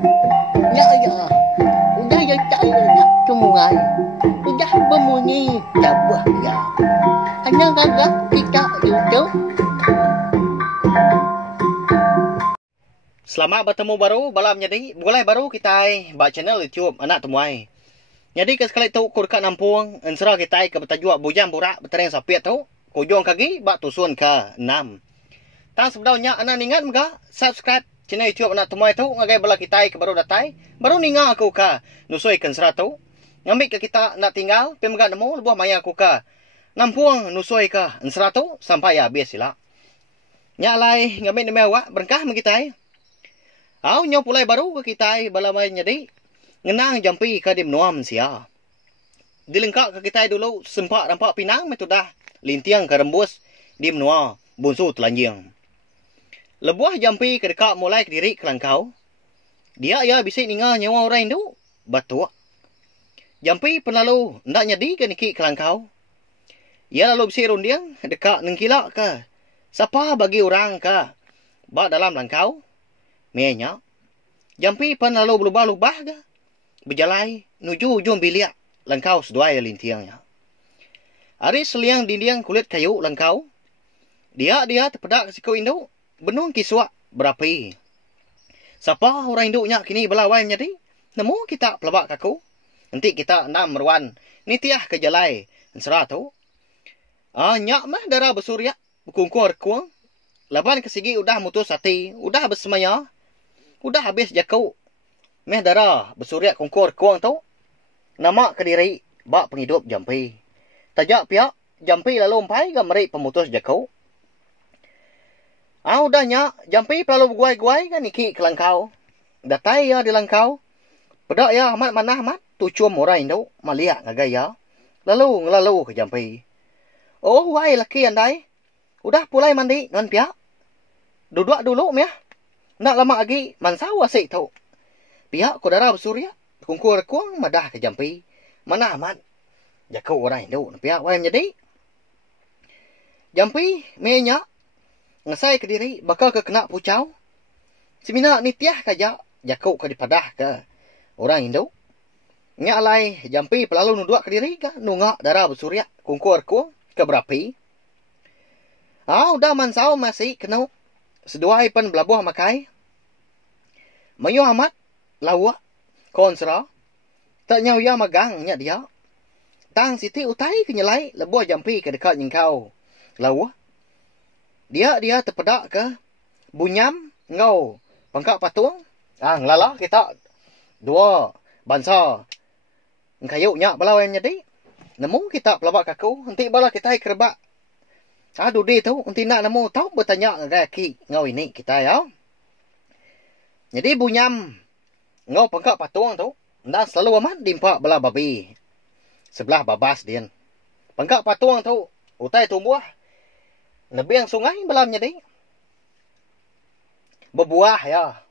Ya ya. Udah ya saya nak tunggai. Udah berbunyi tabah ya. Hanya gagak kita YouTube. Selamat bertemu baru balam jadi mulai baru kita buat channel YouTube anak temuai. Jadi sekali tu kur kat nampung ensra kita ke bertajuk bujang burak bertereng sapiat tu kujong kaki bak tusun ke 6. Tang sebenarnya anak ingat muka subscribe channel YouTube anak temuai tu ngagai bala kita ke baru datai baru ninga aku ka nusoi ke ensra tu ngambil ke kita nak tinggal pemega nemu lebuh maya aku ka nampung nusoi ke ensra tu sampai habis sila. Nya lai ngambil ni mewah berkah mengitai. Au nyo pulai baru ke kita balamai jadi ngenang jampi ke dim nuam sia. Dilengkap ke kita dulu sempat nampak pinang metu dah lintiang ke rembus dim nuam bunsu telanjang. Lebuah jampi ke dekat mulai ke diri kelangkau. Dia ya bisik ninga nyawa orang tu batu. Jampi penalu ndak nyedi ke niki kelangkau. Ia lalu bisik rundiang dekat nengkilak ke. Siapa bagi orang ke bak dalam langkau. Menya, jampi pan lalu berubah-ubah ke? Berjalai, nuju ujung bilik langkau seduai lintiangnya. Ari seliang dinding kulit kayu langkau. Dia terpedak ke siku induk, benung kiswak berapi. Siapa orang induknya kini belawai menjadi? Nemu kita pelabak kaku. Nanti kita enam meruan, nitiah ke jalai. Ensera tu. Nyak mah darah bersurya, berkungkur kuang. Laban kesigi udah mutus hati, udah bersemaya. Udah habis jakau. Meh darah bersurya kongkor kuang tu. Nama ke diri bak penghidup jampi. Tajak pihak jampi lalu umpai ke meri pemutus jakau. Udahnya jampi lalu berguai-guai kan niki ke langkau. Datai ya di langkau. Pedak ya amat mana amat. Tucum orang itu maliak ngagaya. Lalu ngelalu ke jampi. Oh wai laki andai. Udah pulai mandi ngan pihak. Duduk dulu meh. Nak lama lagi mansau asik tau. Pihak kodara bersurya. Kungkur kuang madah ke jampi. Mana amat. Jakau orang itu. Pihak wayam jadi. Jampi menya. Ngasai ke diri. Bakal ke kena pucau. Semina nitiah kajak. Jakau ke dipadah ke orang itu. Nyak alai jampi pelalu nuduk ke diri ke. Nungak darah bersurya. Kungkur kuang ke berapi. Udah mansau masih kena. Seduai pan belabuh makai. Mayu amat lawa konsra. Tak nyau ya magangnya dia. Tang siti utai kenyelai lebuh jampi ke dekat nyengkau. Lawa. Dia terpedak ke bunyam ngau pangkak patung. Ngelala kita dua bansa ngkayuknya balawai jadi. Nemu kita pelabak kaku. Nanti bala kita kerebak. Dudi tu, nanti nak nemu tahu bertanya ngaki ngau ini kita ya. Jadi bunyam ngau pangkak patung tu, ndak selalu amat dimpak belah babi. Sebelah babas dia. Pangkak patung tu, utai tumbuh. Nebiang sungai belam jadi. Berbuah ya.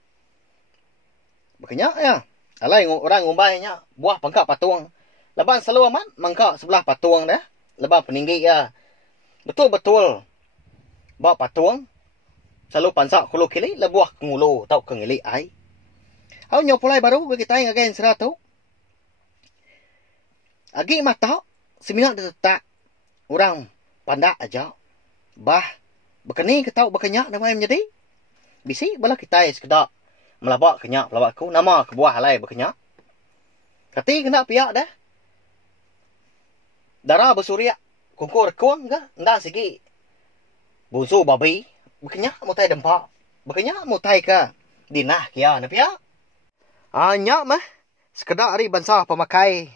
Berkenyak ya. Alai orang ngumbainya buah pangkak patung. Leban selalu amat mangkak sebelah patung dah. Leban peninggi ya. Betul-betul. Bawa patung. Selalu pansak kulu kili. Lebuah ngulu. Tau kengili ai. Nyopulai baru. Kita yang again seratu. Agi mata. Semina detak. Orang pandak aja. Bah. Berkeni ketau berkenyak. Nama yang menjadi. Bisi bala kita sekedar. Melabak kenyak. Pelabak aku. Nama kebuah halai berkenyak. Kati kena piak dah. Darah bersurya. Kungkur kuang ke? Ndak segi. Bunsu babi. Berkenyak mutai dempak. Berkenyak mutai ke? Dinah kia. Napi ya? Nyak mah. Sekedar hari bansa pemakai.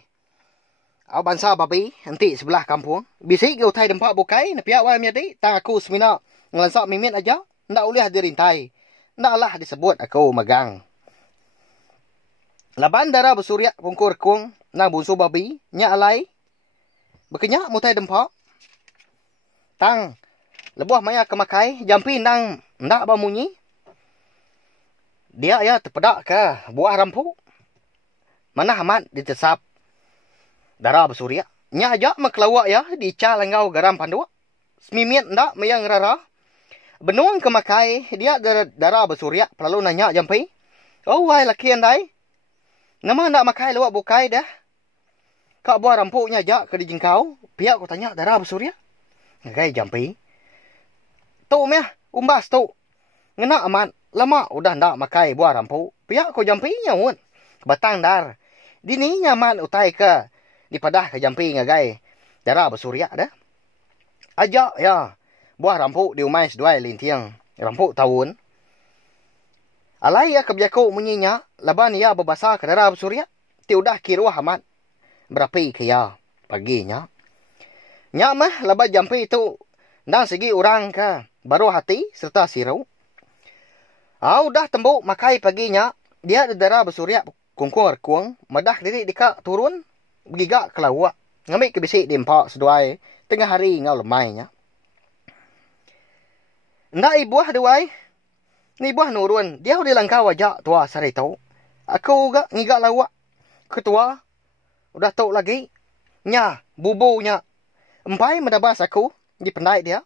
Bansa babi. Nanti sebelah kampung. Bisik ke utai dempak bukai. Napi ya? Wayam jadi. Tang aku semina. Ngelansak mimin aja. Ndak boleh dirintai. Ndak lah disebut aku megang. Laban darah bersurya. Kungkur kuang. Nang bunsu babi. Nyak alai. Berkenyak mutai dempak. Tang. Lebuah maya kemakai. Jampi nang. Ndak bamunyi. Dia ya terpedak ke buah rampu. Mana amat ditesap. Darah bersurya. Nyak aja makelawak ya. Dica lenggau garam pandua. Semimit ndak mayang rara. Benung kemakai. Dia darah bersurya. Lalu nanya jampi. Oh, wai laki andai. Nama nak makai lewat bukai dah. Kak buah rampuknya jak ke di jengkau. Pihak ku tanya darah bersuria. Ngagai jampi. Tu meh, umbas tu. Ngena aman. Lama udah ndak makai buah rampuk. Pihak ku jampi nyawun. Batang dar. Dini nyaman utai ke. Dipadah ke jampi ngagai. Darah bersuria dah. Ajak ya. Buah rampuk diumai seduai lintiang. Rampuk tahun. Alai ya kebiaku munyinya. Laban ya berbasa ke darah bersuria. Ti udah kiruah amat. Berapi ke ya. Paginya. Nyak mah laban jampi itu. Dan segi orang ke. Baru hati serta sirau. Udah tembuk makai paginya. Dia ada darah bersuria. Kungkung kuang. Madah diri dika turun. Begigak ke lawak. Ngambil ke bisik dimpak seduai. Tengah hari ngau lemainya. Ndak ibuah duai. Ni buah nurun. Dia udah langkah wajak tua sari tau. Aku gak ngigak lawak. Ketua. Udah tau lagi. Nya. Bubunya. Empai medabas aku. Di pendai dia.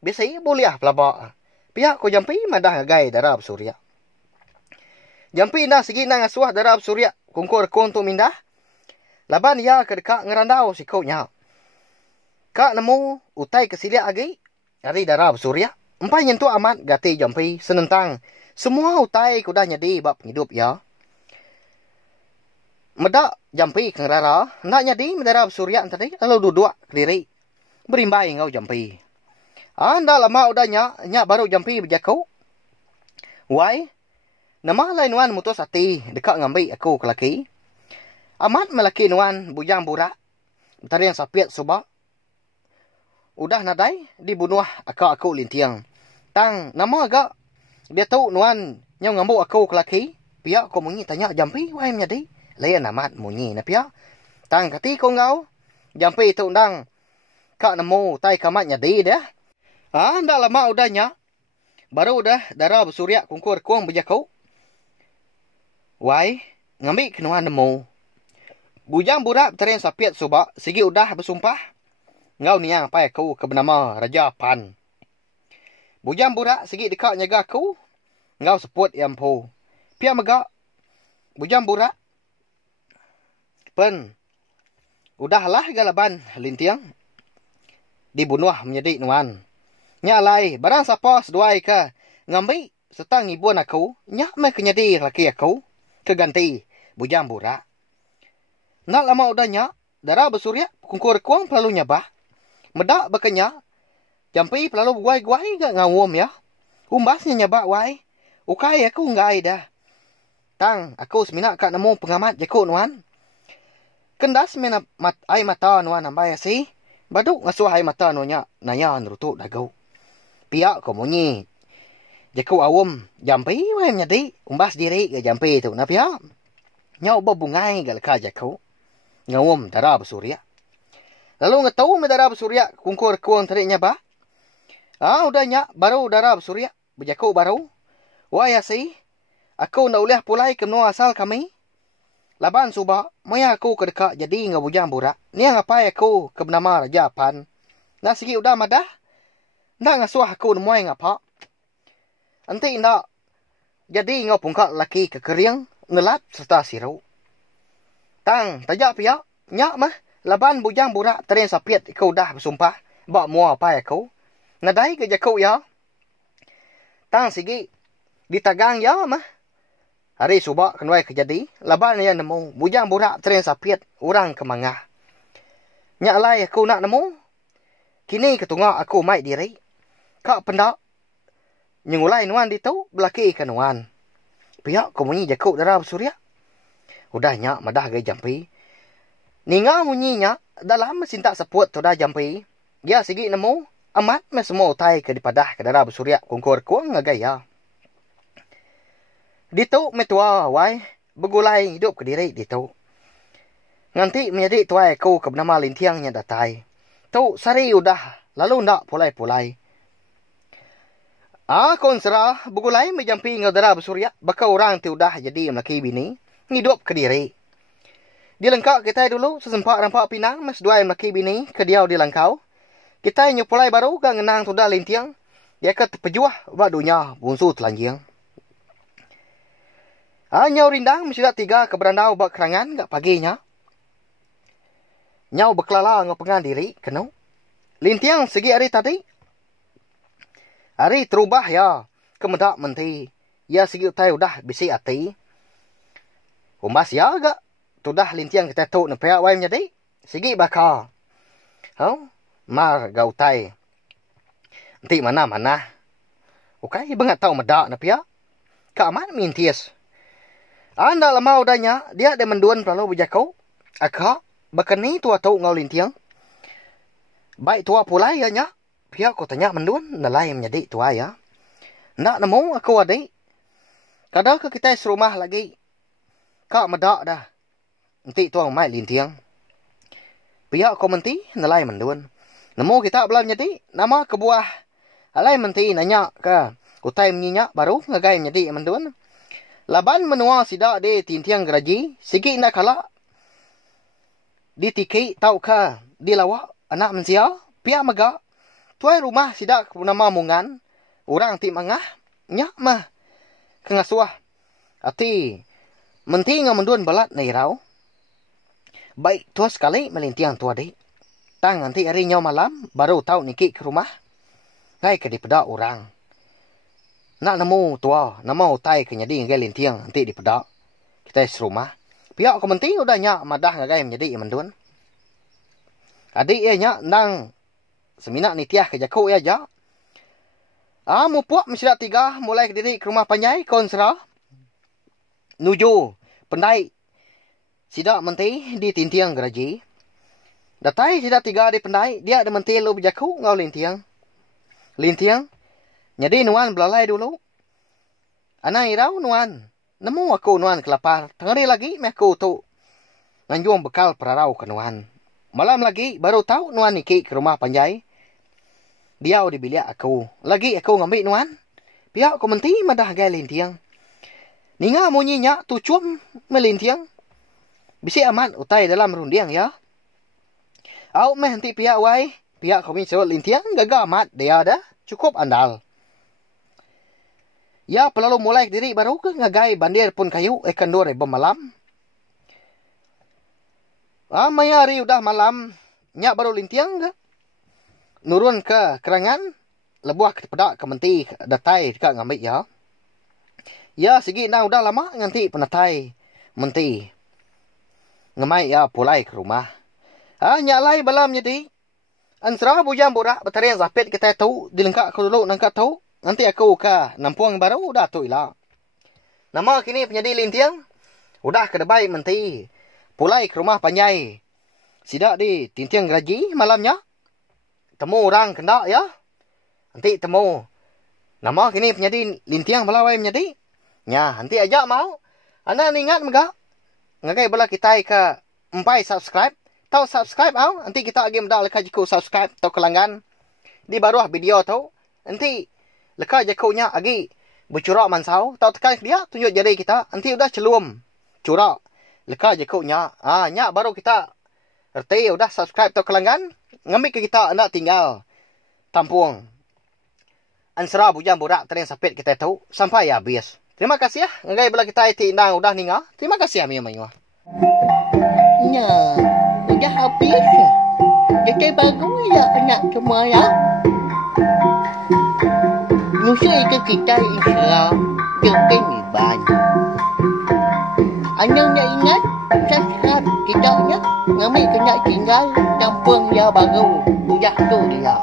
Biasanya boleh pelabak. Pihak ku jampi madah ngagai darab surya. Jampi dah segi nang asuah darab surya. Kungkur kontu mindah. Laban ya kedekak ngerandau si kaunya. Kak nemu utai kesiliak lagi. Dari darab surya. Empai nyentuh amat gati jampi senentang. Semua utai kudah nyedi bab hidup ya. Medak jampi kengerara. Nak nyedi mendarab surya tadi. Lalu duduk diri. Berimbai ngau jampi. Anda lama udah nyak baru jampi berjakau. Wai. Nama lain wan mutus hati. Dekat ngambil aku ke laki. Amat melaki nuan bujang burak. Betari yang sapiat subak. Udah nadai dibunuh aku lintiang. Tang nama agak. Dia tahu nuan yang ngambil aku ke laki. Pihak kau munyi tanya jampi. Wai menjadi. Lain amat munyi na pihak. Tang kati kau ngau. Jampi itu undang. Kak nemu tai kamat nyadi dah. Ndak lama udah nyak. Baru udah darah bersuria kungkur kuang berjakau. Wai. Ngambil kenuan nemu. Bujang burak betari yang sapiat subak. Sigi udah bersumpah. Ngau niang pai aku ke bernama Raja Pan. Bujang burak segi dekat nyaga aku. Ngau seput yang po. Pia megak. Bujang burak. Pen. Udahlah galaban lintiang. Dibunuh menjadi nuan. Nyalai barang siapa seduai ke. Ngambil serta ngibun aku. Nyak me kenyadi laki aku. Keganti bujang burak. Nak lama udah nyak. Darah bersuria. Kungkur kuang perlu nyabah. Medak berkenya. Jampi pelalu guai-guai gak ngawum ya. Umbasnya nyabak wai. Ukai aku ngai dah. Tang, aku seminak kak nemu pengamat jakut nuan. Kendas mena ai mata nuan nambai si. Baduk ngasuh ai mata nuanya naya nurutuk dagau. Pihak ko munyi. Jakut awum jampi wai nyadi. Umbas diri ke jampi tu na pihak. Nyau bebungai gak leka jakut. Ngawum darah bersuria. Lalu ngetau me darah bersuria kungkur kuang tadinya bah. Udah nyak baru darah bersuria. Berjakau baru. Wah ya sih. Aku nak ulih pulai ke menua asal kami. Laban subak. Maya aku ke dekat jadi ngabujang burak. Ni ngapai aku ke bernama Raja Pan. Nak segi udah madah. Nak ngasuh aku nemuai ngapa. Nanti nak. Jadi ngau pungkak laki ke keriang. Ngelap serta sirau. Tang tajak pihak. Nyak mah. Laban bujang burak teren sapiat kau dah bersumpah. Bak mua apa aku. Nadai ke jakau ya. Tang sigi. Ditagang ya mah. Hari subak kenuai kejadi. Laban yang nemu. Bujang burak teren sapiat. Orang kemangah. Nyak lai aku nak nemu. Kini ketungak aku mai diri. Kak pendak. Nyengulai nuan ditau. Belaki ke nuan. Pihak kau munyi jakau darah bersuria. Udah nyak madah gaya jampi. Ninga munyinya dalam mesinta seput tu dah jampi. Ya segi nemu amat me semua utai ke dipadah ke darah bersuria kungkur kuang ngagaya. Ditu metua wai begulai hidup ke diri ditu. Nganti menjadi tuai ku ke bernama lintiangnya datai. Tu sari udah lalu ndak pulai-pulai. Konserah begulai menjampi ngau darah bersuria baka orang tu udah jadi melaki bini hidup ke diri. Dilengkau kita dulu sesempat rampak pinang mas dua laki bini ke diau dilengkau. Kita nyupulai baru gak ngenang sudah lintiang. Dia ke terpejuah badunya bunsu telanjang. Nyau rindang mesti tiga ke berandau bak kerangan gak paginya. Nyau berkelala ngopengan diri kenu. Lintiang segi hari tadi. Hari terubah ya. Kemedak menti. Ya segi utai udah bisi ati. Umas ya gak. Tudah lintiang kita tu nepeak waim jadi. Segi bakal. Mar gak utai. Nanti mana-mana. Okay, bengat tahu medak nepeak. Kak amat mintis. Anda lama udahnya, dia ada menduan perlu berjakau. Akak, bahkan ni tua tahu ngau lintiang. Baik tua pula ya nya. Pihak ko tanya menduan, nalai menjadi tua ya. Nak nemu aku adik. Kadang ke kita serumah lagi. Kak medak dah. Nanti tua mai lintiang. Pihak ko menti, nalai menduan. Nemu kita belum jadi, nama kebuah. Alai menti nanya ke. Utai menyinya baru ngagai menjadi menduan. Laban menua sidak de tintiang geraji, sigi nak kala. Di tiki tau ka, di lawak anak mensia, pia maga. Tuai rumah sidak nama mungan, orang ti mangah, nyak mah. Kengasuah. Ati, menti ngamunduan balat na irau. Baik tua sekali melintiang tua de. Tang nanti hari nyaw malam, baru tau niki ke rumah. Ngai ke di pedak orang. Nak nemu tua, nama utai ke nyadi ngai lintiang nanti di pedak. Kita serumah. Pihak komenti udah nyak madah ngai menjadi menduan. Adik ya nyak nang seminak nitiah ke jaku ya ja. Mu puak mesti tiga mulai ke diri ke rumah panjai konsera. Nuju pendai sidak menti di tintiang geraji. Datai sidak tiga di pendai dia ada menti lu berjaku ngau lintiang. Lintiang jadi nuan belalai dulu. Anak irau nuan. Nemu aku nuan kelapar. Tengari lagi aku tu. Nganjuang bekal perarau ke nuan. Malam lagi baru tahu nuan niki ke rumah panjai. Dia di bilik aku. Lagi aku ngambil nuan. Pihak aku menti madah gaya lintiang. Ninga munyinya tu cum melintiang. Bisi aman utai dalam rundiang ya. Au meh nanti pihak wai. Pihak kami sebut lintiang gagal amat. Dia ada cukup andal. Ya, pelalu mulai diri baru ke ngagai bandir pun kayu ikan dore bemalam. Maya hari udah malam. Nyak baru lintiang ke. Nurun ke kerangan. Lebuah ke pedak ke menti datai ke ngambil ya. Ya, segi nah udah lama nganti penatai menti. Ngamai ya pulai ke rumah. Nyak lai balam jadi. Ansra bujang borak bateri yang zapit kita tahu. Dilengkak ke dulu nangkat tahu. Nanti aku ke nampuang baru udah tu ilah. Nama kini penyedi lintiang. Udah ke debai menti. Pulai ke rumah panjai. Sidak di tintiang geraji malamnya. Temu orang kendak ya. Nanti temu. Nama kini penyedi lintiang balawai penyedi. Ya, nanti ajak mau. Anda ingat megak. Ngagai bala kita ke empai subscribe. Tahu subscribe au. Nanti kita lagi mendak lekaj ku subscribe. Tahu kelanggan. Di baruah video tahu. Nanti leka jakunya agi bercurak mansau. Tahu tekan dia tunjuk jari kita. Nanti udah celum. Curak. Leka jakunya. Nyak baru kita. Erti udah subscribe tahu kelanggan. Ngambil ke kita anda tinggal. Tampuang. Ansera bujang borak tering sapit kita tahu. Sampai habis. Terima kasih ya. Ngagai bela kita iti indang udah ninga. Terima kasih ya Mia. Nah, udah habis. Jadi bagus ya anak semua ya. Nusa ke kita insya Jengken Iban. Anda nak ingat subscribe kita ya. Ngambil kena tinggal Kampung ya baru. Udah tu dia.